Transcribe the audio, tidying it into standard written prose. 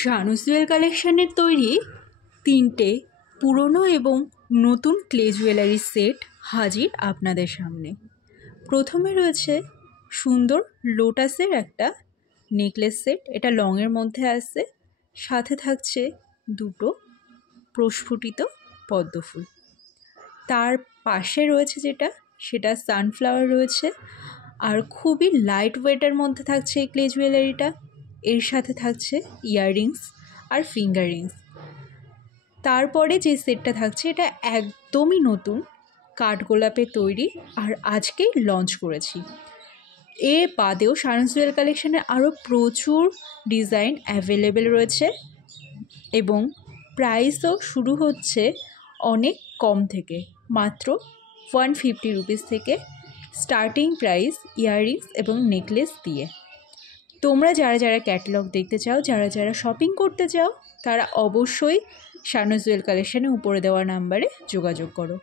শানুস জুয়েল কালেকশানের তৈরি 3টে পুরনো এবং নতুন ক্লে জুয়েলারি সেট হাজির আপনাদের সামনে। প্রথমে রয়েছে সুন্দর লোটাসের একটা নেকলেস সেট, এটা লংয়ের মধ্যে আসছে, সাথে থাকছে দুটো প্রস্ফুটিত পদ্মফুল। তার পাশে রয়েছে সেটা সানফ্লাওয়ার রয়েছে, আর খুবই লাইট ওয়েটের মধ্যে থাকছে এই ক্লে জুয়েলারিটা। এর সাথে থাকছে ইয়াররিংস আর ফিঙ্গার রিংস। তারপরে যে সেটটা থাকছে এটা একদমই নতুন, কাঠগোলাপে তৈরি, আর আজকেই লঞ্চ করেছি। এ বাদেও শানুস জুয়েল কালেকশানে আরও প্রচুর ডিজাইন অ্যাভেলেবেল রয়েছে এবং প্রাইসও শুরু হচ্ছে অনেক কম থেকে, মাত্র 150 রুপিস থেকে স্টার্টিং প্রাইস ইয়াররিংস এবং নেকলেস দিয়ে। তোমরা যারা যারা ক্যাটালগ দেখতে চাও, যারা যারা শপিং করতে চাও, তারা অবশ্যই শানুস জুয়েল কালেকশানে উপরে দেওয়া নাম্বারে যোগাযোগ করো।